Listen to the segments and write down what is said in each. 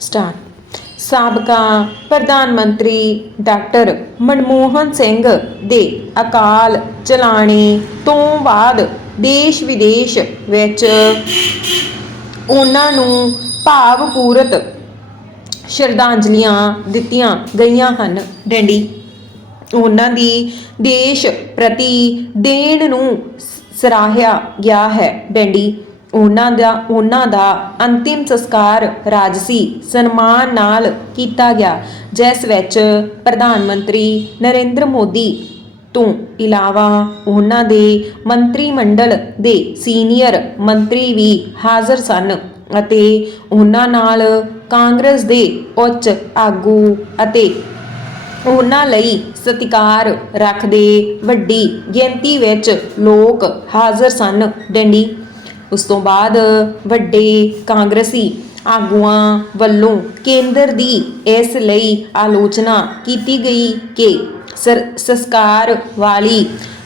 Start. ਸਾਬਕਾ ਪ੍ਰਧਾਨ ਮੰਤਰੀ ਡਾਕਟਰ ਮਨਮੋਹਨ ਸਿੰਘ ਦੇ ਅਕਾਲ ਚਲਾਣੇ ਤੋਂ ਬਾਅਦ ਦੇਸ਼ ਵਿਦੇਸ਼ ਵਿੱਚ ਉਹਨਾਂ ਨੂੰ ਭਾਵਪੂਰਤ ਸ਼ਰਧਾਂਜਲੀਆਂ ਦਿੱਤੀਆਂ ਗਈਆਂ ਹਨ। ਡੈਂਡੀ, ਉਹਨਾਂ ਦੀ ਦੇਸ਼ ਪ੍ਰਤੀ ਦੇਣ ਨੂੰ ਸਰਾਹਿਆ ਗਿਆ ਹੈ। ਡੈਂਡੀ ਉਹਨਾਂ ਦਾ ਉਹਨਾਂ ਦਾ ਅੰਤਿਮ ਸੰਸਕਾਰ ਰਾਜਸੀ ਸਨਮਾਨ ਨਾਲ ਕੀਤਾ ਗਿਆ। ਜਿਸ ਵਿੱਚ ਪ੍ਰਧਾਨ ਮੰਤਰੀ ਨਰਿੰਦਰ ਮੋਦੀ ਤੋਂ ਇਲਾਵਾ ਉਹਨਾਂ ਦੇ ਮੰਤਰੀ ਮੰਡਲ ਦੇ ਸੀਨੀਅਰ ਮੰਤਰੀ ਵੀ ਹਾਜ਼ਰ ਸਨ ਅਤੇ ਉਹਨਾਂ ਨਾਲ ਕਾਂਗਰਸ ਦੇ ਉੱਚ ਆਗੂ ਅਤੇ ਉਹਨਾਂ ਲਈ ਸਤਿਕਾਰ ਰੱਖਦੇ ਵੱਡੀ ਗਿਣਤੀ ਵਿੱਚ ਲੋਕ ਹਾਜ਼ਰ ਸਨ। ਡੰਡੀ ਉਸ ਤੋਂ ਬਾਅਦ ਵੱਡੇ ਕਾਂਗਰਸੀ ਆਗੂਆਂ ਵੱਲੋਂ ਕੇਂਦਰ ਦੀ ਇਸ ਲਈ ਆਲੋਚਨਾ ਕੀਤੀ ਗਈ ਕਿ ਸਰ- ਸੰਸਕਾਰ ਵਾਲੀ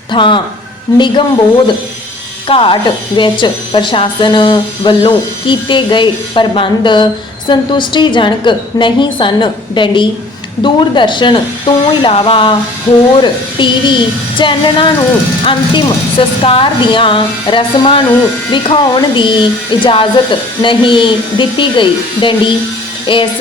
ਥਾਂ ਨਿਗਮਬੋਧ ਘਾਟ ਵਿੱਚ ਪ੍ਰਸ਼ਾਸਨ ਵੱਲੋਂ ਕੀਤੇ ਗਏ ਪ੍ਰਬੰਧ ਸੰਤੁਸ਼ਟੀਜਨਕ ਨਹੀਂ ਸਨ, ਡੈਂਡੀ। ਦੂਰਦਰਸ਼ਨ ਤੋਂ ਇਲਾਵਾ ਹੋਰ ਟੀਵੀ ਚੈਨਲਾਂ ਨੂੰ ਅੰਤਿਮ ਸੰਸਕਾਰ ਦੀਆਂ ਰਸਮਾਂ ਨੂੰ ਵਿਖਾਉਣ ਦੀ ਇਜਾਜ਼ਤ ਨਹੀਂ ਦਿੱਤੀ ਗਈ। ਡੈਂਡੀ ਇਸ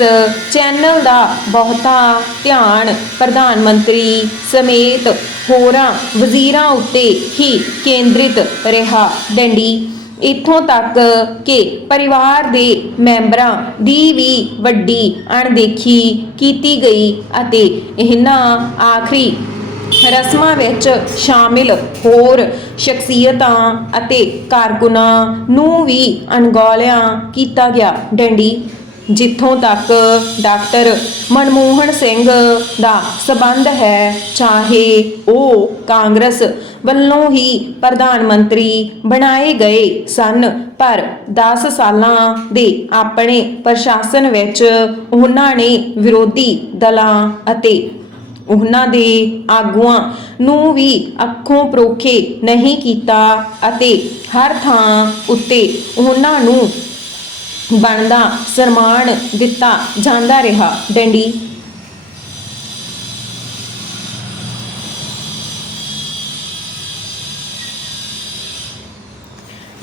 ਚੈਨਲ ਦਾ ਬਹੁਤਾ ਧਿਆਨ ਪ੍ਰਧਾਨ ਮੰਤਰੀ ਸਮੇਤ ਹੋਰਾਂ ਵਜ਼ੀਰਾਂ ਉੱਤੇ ਹੀ ਕੇਂਦਰਿਤ ਰਿਹਾ। ਡੰਡੀ, ਇੱਥੋਂ ਤੱਕ ਕਿ ਪਰਿਵਾਰ ਦੇ ਮੈਂਬਰਾਂ ਦੀ ਵੀ ਵੱਡੀ ਅਣਦੇਖੀ ਕੀਤੀ ਗਈ ਅਤੇ ਇਹਨਾਂ ਆਖਰੀ ਰਸਮਾਂ ਵਿੱਚ ਸ਼ਾਮਿਲ ਹੋਰ ਸ਼ਖਸੀਅਤਾਂ ਅਤੇ ਕਾਰਕੁਨਾਂ ਨੂੰ ਵੀ ਅਣਗੌਲਿਆ ਕੀਤਾ ਗਿਆ। ਡੰਡੀ ਜਿੱਥੋਂ ਤੱਕ ਡਾਕਟਰ ਮਨਮੋਹਨ ਸਿੰਘ ਦਾ ਸਬੰਧ ਹੈ, ਚਾਹੇ ਉਹ ਕਾਂਗਰਸ ਵੱਲੋਂ ਹੀ ਪ੍ਰਧਾਨ ਮੰਤਰੀ ਬਣਾਏ ਗਏ ਸਨ, ਪਰ 10 ਸਾਲਾਂ ਦੇ ਆਪਣੇ ਪ੍ਰਸ਼ਾਸਨ ਵਿੱਚ ਉਹਨਾਂ ਨੇ ਵਿਰੋਧੀ ਦਲਾਂ ਅਤੇ ਉਹਨਾਂ ਦੇ ਆਗੂਆਂ ਨੂੰ ਵੀ ਅੱਖੋਂ ਪਰੋਖੇ ਨਹੀਂ ਕੀਤਾ ਅਤੇ ਹਰ ਥਾਂ ਉੱਤੇ ਉਹਨਾਂ ਨੂੰ ਬਣਦਾ, ਸਨਮਾਨ ਦਿੱਤਾ ਜਾਂਦਾ ਰਿਹਾ। ਡੰਡੀ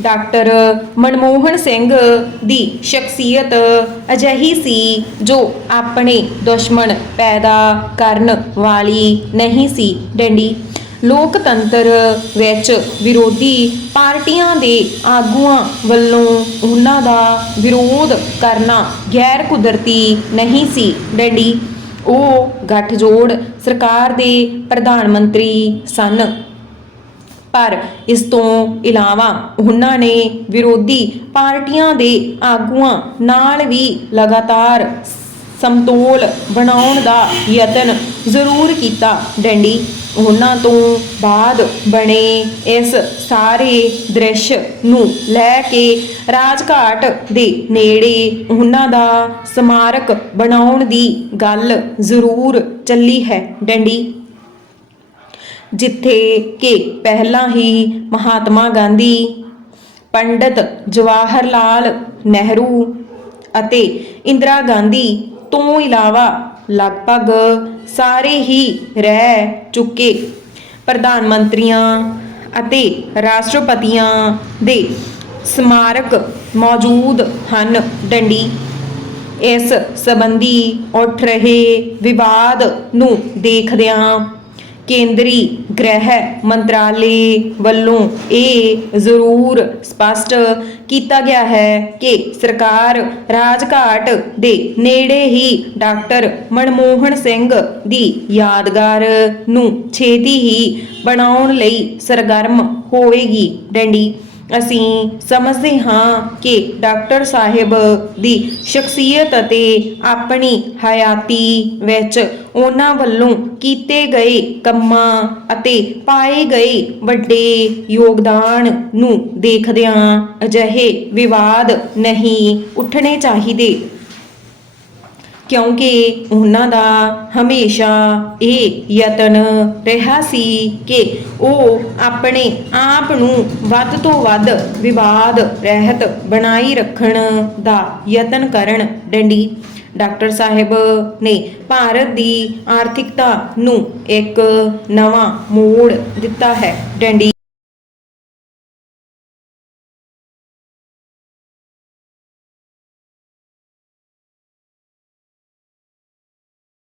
ਡਾਕਟਰ ਮਨਮੋਹਨ ਸਿੰਘ ਦੀ ਸ਼ਖਸੀਅਤ ਅਜਿਹੀ ਸੀ ਜੋ ਆਪਣੇ ਦੁਸ਼ਮਣ ਪੈਦਾ ਕਰਨ ਵਾਲੀ ਨਹੀਂ ਸੀ। ਡੰਡੀ ਲੋਕਤੰਤਰ ਵਿੱਚ ਵਿਰੋਧੀ ਪਾਰਟੀਆਂ ਦੇ ਆਗੂਆਂ ਵੱਲੋਂ ਉਹਨਾਂ ਦਾ ਵਿਰੋਧ ਕਰਨਾ ਗੈਰ ਕੁਦਰਤੀ ਨਹੀਂ ਸੀ। ਡੰਡੀ, ਉਹ ਗੱਠਜੋੜ ਸਰਕਾਰ ਦੇ ਪ੍ਰਧਾਨ ਮੰਤਰੀ ਸਨ। ਪਰ ਇਸ ਤੋਂ ਇਲਾਵਾ ਉਹਨਾਂ ਨੇ ਵਿਰੋਧੀ ਪਾਰਟੀਆਂ ਦੇ ਆਗੂਆਂ ਨਾਲ ਵੀ ਲਗਾਤਾਰ ਸਮਤੋਲ ਬਣਾਉਣ ਦਾ ਯਤਨ ਜ਼ਰੂਰ ਕੀਤਾ। ਡੰਡੀ ਉਹਨਾਂ ਤੋਂ ਬਾਅਦ ਬਣੇ ਇਸ ਸਾਰੇ ਦ੍ਰਿਸ਼ ਨੂੰ ਲੈ ਕੇ ਰਾਜਘਾਟ ਦੇ ਨੇੜੇ ਉਹਨਾਂ ਦਾ ਸਮਾਰਕ ਬਣਾਉਣ ਦੀ ਗੱਲ ਜ਼ਰੂਰ ਚੱਲੀ ਹੈ ਡੰਡੀ। ਜਿੱਥੇ ਕਿ ਪਹਿਲਾਂ ਹੀ ਮਹਾਤਮਾ ਗਾਂਧੀ, ਪੰਡਤ ਜਵਾਹਰ ਲਾਲ ਨਹਿਰੂ ਅਤੇ ਇੰਦਰਾ ਗਾਂਧੀ ਤੋਂ ਇਲਾਵਾ ਲਗਭਗ ਸਾਰੇ ਹੀ ਰਹਿ ਚੁੱਕੇ। ਪ੍ਰਧਾਨ ਮੰਤਰੀਆਂ ਅਤੇ ਰਾਸ਼ਟਰਪਤੀਆਂ ਦੇ ਸਮਾਰਕ ਮੌਜੂਦ ਹਨ। ਡੰਡੀ, ਇਸ ਸੰਬੰਧੀ ਉੱਠ ਰਹੇ ਵਿਵਾਦ ਨੂੰ ਦੇਖਦਿਆਂ ਕੇਂਦਰੀ ਗ੍ਰਹਿ ਮੰਤਰਾਲੇ ਵੱਲੋਂ ਇਹ ਜ਼ਰੂਰ ਸਪਸ਼ਟ ਕੀਤਾ ਗਿਆ ਹੈ ਕਿ ਸਰਕਾਰ ਰਾਜਘਾਟ ਦੇ ਨੇੜੇ ਹੀ ਡਾਕਟਰ ਮਨਮੋਹਨ ਸਿੰਘ ਦੀ ਯਾਦਗਾਰ ਨੂੰ ਛੇਤੀ ਹੀ ਬਣਾਉਣ ਲਈ ਸਰਗਰਮ ਹੋਵੇਗੀ ਡੰਡੀ। ਅਸੀਂ ਸਮਝਦੇ ਹਾਂ ਕਿ ਡਾਕਟਰ ਸਾਹਿਬ ਦੀ ਸ਼ਖਸੀਅਤ ਅਤੇ ਆਪਣੀ ਹਯਾਤੀ ਵਿੱਚ ਉਹਨਾਂ ਵੱਲੋਂ ਕੀਤੇ ਗਏ ਕੰਮਾਂ ਅਤੇ ਪਾਏ ਗਏ ਵੱਡੇ ਯੋਗਦਾਨ ਨੂੰ ਦੇਖਦਿਆਂ ਅਜਿਹੇ ਵਿਵਾਦ ਨਹੀਂ ਉੱਠਣੇ ਚਾਹੀਦੇ। ਕਿਉਂਕਿ ਉਹਨਾਂ ਦਾ ਹਮੇਸ਼ਾ ਇਹ ਯਤਨ ਰਿਹਾ ਸੀ ਕਿ ਉਹ ਆਪਣੇ ਆਪ ਨੂੰ ਵੱਧ ਤੋਂ ਵੱਧ ਵਿਵਾਦ, ਰਹਿਤ ਬਣਾਈ ਰੱਖਣ ਦਾ ਯਤਨ ਕਰਨ ਡੰਡੀ। ਡਾਕਟਰ ਸਾਹਿਬ ਨੇ ਭਾਰਤ ਦੀ ਆਰਥਿਕਤਾ ਨੂੰ ਇੱਕ ਨਵਾਂ ਮੋੜ ਦਿੱਤਾ ਹੈ। ਡੰਡੀ